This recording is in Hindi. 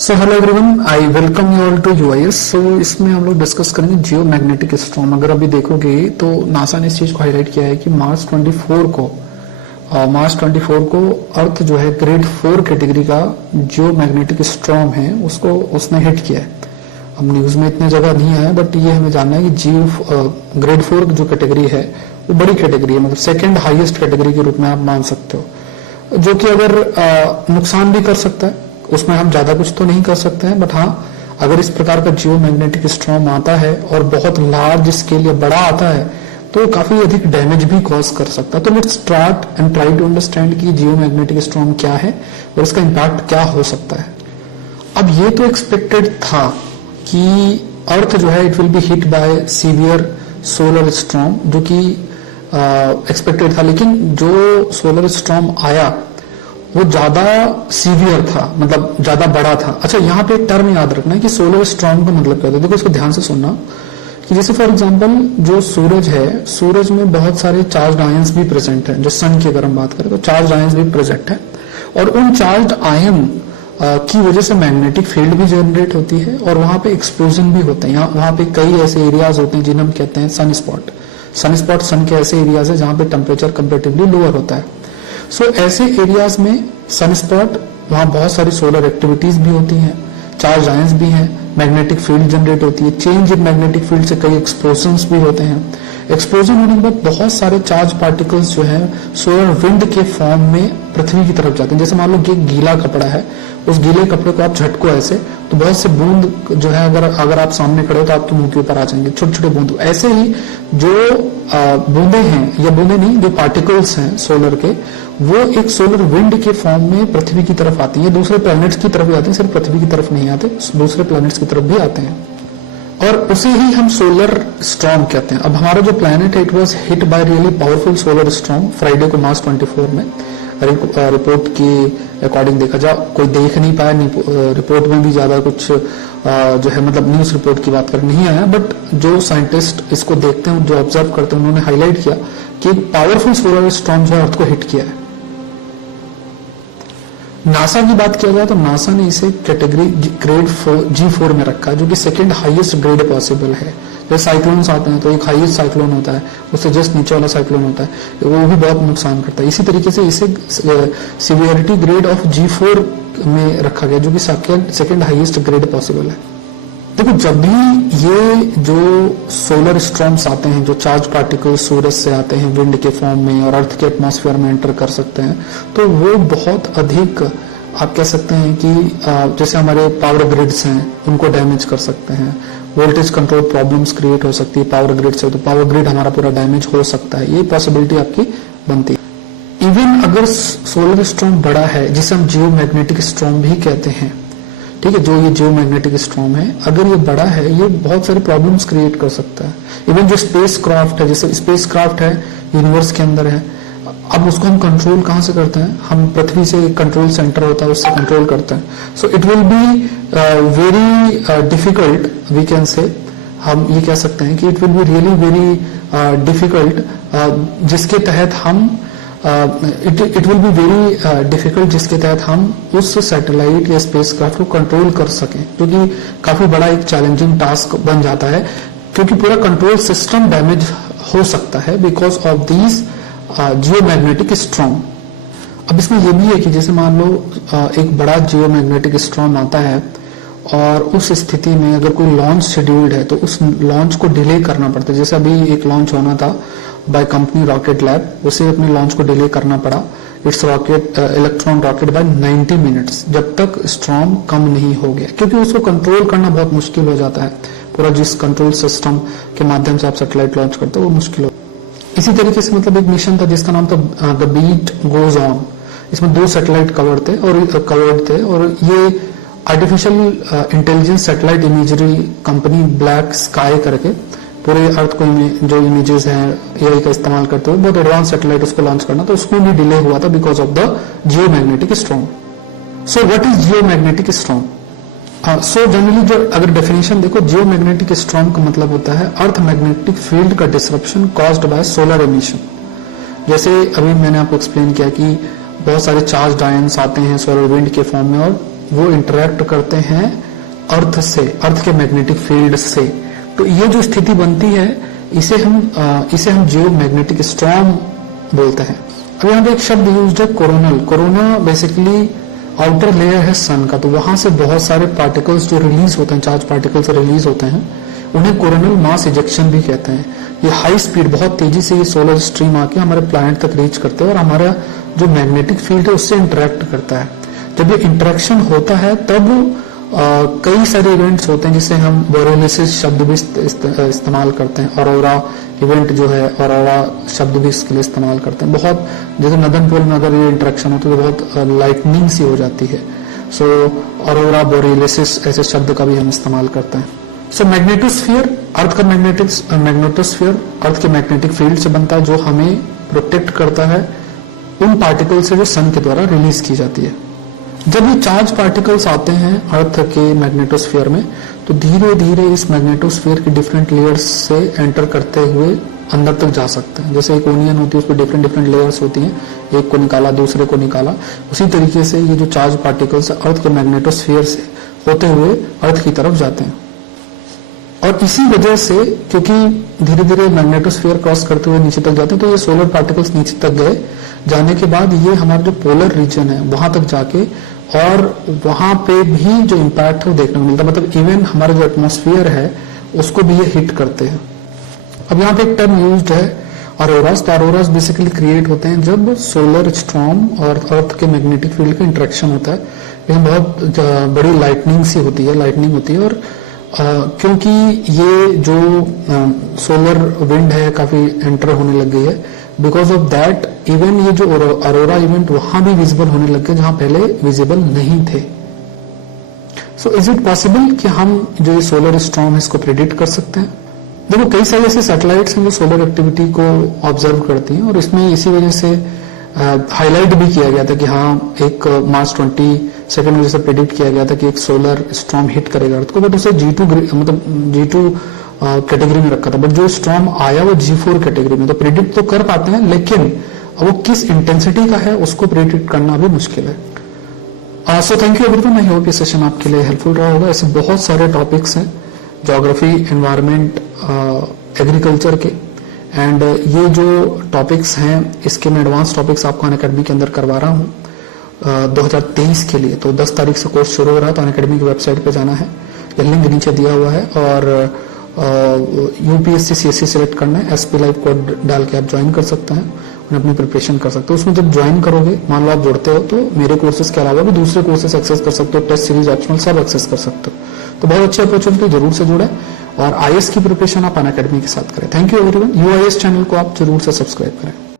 So hello everyone, I welcome you all to UIS. So इसमें हम लोग डिस्कस करेंगे जियो मैग्नेटिक स्टॉर्म। अगर अभी देखोगे तो नासा ने इस चीज को हाईलाइट किया है कि मार्च 24 को अर्थ जो है ग्रेड 4 कैटेगरी का जियो मैग्नेटिक स्टॉर्म है उसको उसने हिट किया है। अब न्यूज में इतने जगह नहीं आया, बट ये हमें जानना है कि जियो ग्रेड 4 जो कैटेगरी है वो बड़ी कैटेगरी है, मतलब सेकेंड हाईएस्ट कैटेगरी के रूप में आप मान सकते हो, जो कि अगर नुकसान भी कर सकता है। उसमें हम ज्यादा कुछ तो नहीं कर सकते हैं, बट हाँ अगर इस प्रकार का जियो मैग्नेटिक स्टॉर्म आता है और बहुत लार्ज स्केल या बड़ा आता है तो काफी अधिक डैमेज भी कॉज कर सकता है। तो let's start and try to understand कि जियो मैग्नेटिक स्टॉर्म क्या है और इसका इम्पैक्ट क्या हो सकता है। अब ये तो एक्सपेक्टेड था कि अर्थ जो है it will be hit by severe solar storm, जो कि एक्सपेक्टेड था, लेकिन जो सोलर स्टॉर्म आया वो ज्यादा सीवियर था, मतलब ज्यादा बड़ा था। अच्छा, यहाँ पे एक टर्म याद रखना है कि सोलर स्टॉर्म का मतलब क्या होता है। देखो इसको ध्यान से सुनना कि जैसे फॉर एग्जांपल जो सूरज है, सूरज में बहुत सारे चार्ज आयंस भी प्रेजेंट है। जो सन की अगर हम बात करें तो चार्ज आयंस भी प्रेजेंट है, और उन चार्ज आयन की वजह से मैग्नेटिक फील्ड भी जनरेट होती है और वहां पे एक्सप्लोजन भी होते हैं। वहां पे कई ऐसे एरियाज होते हैं जिन्हें हम कहते हैं सन स्पॉट। सन के ऐसे एरियाज है जहां पे टेम्परेचर कंपेरेटिवली लोअर होता है। सो ऐसे एरियाज में सन स्पॉट, वहां बहुत सारी सोलर एक्टिविटीज भी होती हैं, चार्ज आयंस भी हैं, मैग्नेटिक फील्ड जनरेट होती है, चेंज इन मैग्नेटिक फील्ड से कई एक्सप्लोजन्स भी होते हैं। एक्सप्लोजन होने के बाद बहुत सारे चार्ज पार्टिकल्स जो है सोलर विंड के फॉर्म में पृथ्वी की तरफ जाते हैं। जैसे मान लो कि गीला कपड़ा है, उस गीले कपड़े को आप झटको ऐसे, तो बहुत से बूंद जो है अगर आप सामने खड़े हो तो आपके मुंह के ऊपर आ जाएंगे, छोटे छोटे बूंद। ऐसे ही जो बूंदे हैं, या बूंदे नहीं, जो पार्टिकल्स हैं सोलर के, वो एक सोलर विंड के फॉर्म में पृथ्वी की तरफ आती है, दूसरे प्लैनेट्स की तरफ भी आते हैं, सिर्फ पृथ्वी की तरफ नहीं आते, दूसरे प्लैनेट्स की तरफ भी आते हैं, और उसे ही हम सोलर स्टॉर्म कहते हैं। अब हमारा जो प्लैनेट है it was hit by really powerful solar storm Friday को मार्च 24 में। रिपोर्ट के अकॉर्डिंग देखा जाए, कोई देख नहीं पाया, रिपोर्ट में भी ज्यादा कुछ जो है मतलब न्यूज रिपोर्ट की बात कर नहीं आया, बट जो साइंटिस्ट इसको देखते हैं, जो ऑब्जर्व करते हैं, उन्होंने हाईलाइट किया कि पावरफुल सोलर स्टॉर्म जो है अर्थ को हिट किया है। नासा की बात किया जाए तो नासा ने इसे कैटेगरी ग्रेड G4 में रखा है, जो कि सेकंड हाईएस्ट ग्रेड पॉसिबल है। जैसे साइक्लोन्स आते हैं तो एक हाईएस्ट साइक्लोन होता है, उससे जस्ट नीचे वाला साइक्लोन होता है, वो भी बहुत नुकसान करता है। इसी तरीके से इसे सिवियरिटी ग्रेड ऑफ G4 में रखा गया, जो कि सेकंड हाईएस्ट ग्रेड पॉसिबल है। देखो, जब भी ये जो सोलर स्टॉर्म्स आते हैं, जो चार्ज पार्टिकल्स सूरज से आते हैं विंड के फॉर्म में और अर्थ के एटमॉस्फेयर में एंटर कर सकते हैं, तो वो बहुत अधिक, आप कह सकते हैं कि जैसे हमारे पावर ग्रिड्स हैं उनको डैमेज कर सकते हैं, वोल्टेज कंट्रोल प्रॉब्लम्स क्रिएट हो सकती है पावर ग्रिड से, तो पावर ग्रिड हमारा पूरा डैमेज हो सकता है, ये पॉसिबिलिटी आपकी बनती है। इवन अगर सोलर स्टॉर्म बड़ा है, जिसे हम जियो मैग्नेटिक स्टॉर्म भी कहते हैं, ठीक है, जो ये जियो मैग्नेटिक स्टॉर्म है, अगर ये बड़ा है ये बहुत सारे प्रॉब्लम्स क्रिएट कर सकता है। इवन जो स्पेस क्राफ्ट है, जैसे स्पेस क्राफ्ट है यूनिवर्स के अंदर है, अब उसको हम कंट्रोल कहां से करते हैं? हम पृथ्वी से एक कंट्रोल सेंटर होता है, उससे कंट्रोल करते हैं। So it will be very difficult, we can say, हम ये कह सकते हैं कि it will be really very difficult, जिसके तहत हम it will be very difficult, जिसके तहत हम उस सैटेलाइट या स्पेसक्राफ्ट को कंट्रोल कर सकें, क्योंकि काफी बड़ा एक चैलेंजिंग टास्क बन जाता है, क्योंकि पूरा कंट्रोल सिस्टम डैमेज हो सकता है because of these Jio magnetic storm. अब इसमें यह भी है कि जैसे मान लो एक बड़ा जियो मैग्नेटिक स्टॉर्म आता है और उस स्थिति में अगर कोई लॉन्च शेड्यूल्ड है तो उस लॉन्च को डिले करना पड़ता है। जैसे अभी एक लॉन्च होना था बाय कंपनी रॉकेट लैब, उसे अपने लॉन्च को डिले करना पड़ा, it's rocket electron rocket by 90 minutes, जब तक स्टॉर्म कम नहीं हो गया, क्योंकि उसको कंट्रोल करना बहुत मुश्किल हो जाता है। पूरा जिस कंट्रोल सिस्टम के माध्यम से आप सैटेलाइट लॉन्च करते हो वो मुश्किल हो। इसी तरीके से मतलब एक मिशन था जिसका नाम था द बीट गोज ऑन। इसमें 2 सैटेलाइट कवर्ड थे और ये artificial intelligence satellite imagery company black sky करके पूरे अर्थ को जो इमेजेस हैं एआई का इस्तेमाल करते हुए बहुत एडवांस सैटेलाइट उसको लॉन्च करना, तो उसको भी डिले हुआ था because of the Jio magnetic storm. So what is Jio magnetic storm? So generally जो अगर डेफिनेशन देखो, जियो मैग्नेटिक स्टॉर्म का मतलब होता है अर्थ मैग्नेटिक फील्ड का disruption caused by solar emission. जैसे अभी मैंने आपको एक्सप्लेन किया कि बहुत सारे चार्ज आयंस आते हैं सोलर विंड के फॉर्म में और वो इंटरेक्ट करते हैं अर्थ से, अर्थ के मैग्नेटिक फील्ड से। तो ये जो स्थिति बनती है इसे हम जियो मैग्नेटिक स्टॉर्म बोलते हैं। अब यहाँ पे एक शब्द यूज्ड है coronal. Corona basically outer layer है सन का, तो वहां से बहुत सारे पार्टिकल्स जो रिलीज होते हैं, चार्ज पार्टिकल्स रिलीज होते हैं, उन्हें कोरोनल मास इजेक्शन भी कहते हैं। ये हाई स्पीड, बहुत तेजी से ये सोलर स्ट्रीम आके हमारे प्लैनेट तक रीच करते हैं और हमारा जो मैग्नेटिक फील्ड है उससे इंटरेक्ट करता है। जब ये इंटरेक्शन होता है तब कई सारे इवेंट्स होते हैं जिसे हम बोरेलिसिस शब्द भी इस्तेमाल करते हैं। ऑरोरा इवेंट जो है, ऑरोरा शब्द भी इसके लिए इस्तेमाल करते हैं। बहुत जैसे नदन पोल में अगर ये इंटरेक्शन होती है तो बहुत लाइटनिंग सी हो जाती है। सो ऑरोरा बोरेलिसिस ऐसे शब्द का भी हम इस्तेमाल करते हैं। सो मैग्नेटोस्फीयर, अर्थ का मैग्नेटोस्फीयर अर्थ के मैग्नेटिक फील्ड से बनता है जो हमें प्रोटेक्ट करता है उन पार्टिकल से जो सन के द्वारा रिलीज की जाती है। जब ये चार्ज पार्टिकल्स आते हैं अर्थ के मैग्नेटोस्फीयर में तो धीरे धीरे इस मैग्नेटोस्फीयर की डिफरेंट लेयर्स से एंटर करते हुए अंदर तक जा सकते हैं। जैसे एक ओनियन होती है, उस पर डिफरेंट डिफरेंट लेयर्स होती हैं, एक को निकाला दूसरे को निकाला, उसी तरीके से ये जो चार्ज पार्टिकल्स अर्थ के मैग्नेटोस्फीयर से होते हुए अर्थ की तरफ जाते हैं। और इसी वजह से, क्योंकि धीरे धीरे मैग्नेटोस्फीयर क्रॉस करते हुए नीचे तक जाते हैं, तो ये सोलर पार्टिकल्स नीचे तक गए, जाने के बाद ये हमारा जो पोलर रीजन है वहां तक जाके और वहां पे भी जो इम्पैक्ट है वो देखने को मिलता है। मतलब इवन हमारा जो एटमॉस्फेयर है उसको भी ये हिट करते हैं। अब यहाँ पे एक टर्म यूज्ड है ऑरोरास। तो ऑरोरास बेसिकली क्रिएट होते हैं जब सोलर स्टॉर्म और अर्थ के मैग्नेटिक फील्ड का इंटरेक्शन होता है। इसमें बहुत बड़ी लाइटनिंग सी होती है, लाइटनिंग होती है। और क्योंकि ये जो सोलर विंड है काफी एंटर होने लग गई है, बिकॉज ऑफ दैट इवन ये जो अरोरा इवेंट वहां भी विजिबल होने लग गए जहां पहले विजिबल नहीं थे। सो इज इट पॉसिबल कि हम जो ये सोलर स्टॉर्म है इसको प्रेडिक्ट कर सकते हैं? देखो, कई सारे ऐसे सैटेलाइट्स हैं जो सोलर एक्टिविटी को ऑब्जर्व करती हैं और इसमें इसी वजह से हाईलाइट भी किया गया था कि हाँ, एक मार्च 22 में जैसे प्रेडिक्ट किया गया था कि एक सोलर स्टॉर्म हिट करेगा अर्थ को, बट उसे G2 कैटेगरी में रखा था। बट जो स्टॉर्म आया वो G4 कैटेगरी में। तो प्रेडिक्ट तो कर पाते हैं, लेकिन वो किस इंटेंसिटी का है उसको प्रेडिक्ट करना भी मुश्किल है। So thank you everyone, I hope ये सेशन आपके लिए हेल्पफुल रहा होगा। ऐसे बहुत सारे टॉपिक्स हैं ज्योग्राफी, एनवायरमेंट, एग्रीकल्चर के, एंड ये जो टॉपिक्स हैं इसके मैं एडवांस टॉपिक्स आपको अनअकैडमी के अंदर करवा रहा हूँ 2023 के लिए। तो 10 तारीख से कोर्स शुरू हो रहा है, तो अनअकैडमी की वेबसाइट पे जाना है, ये लिंक नीचे दिया हुआ है। और यूपीएससी सीएससी सिलेक्ट करना है, एसपी लाइव कोड डाल के आप ज्वाइन कर सकते हैं और अपनी प्रिपरेशन कर सकते हो। उसमें जब ज्वाइन करोगे, मान लो आप जुड़ते हो, तो मेरे कोर्सेज के अलावा भी दूसरे कोर्सेज एक्सेस कर सकते हो, टेस्ट सीरीज ऑप्शनल सब एक्सेस कर सकते हो। तो बहुत अच्छी अपॉर्चुनिटी, जरूर से जुड़े और आईएएस की प्रिपरेशन आप अनअकैडमी के साथ करें। Thank you everyone. UIS channel को आप जरूर से सब्सक्राइब करें।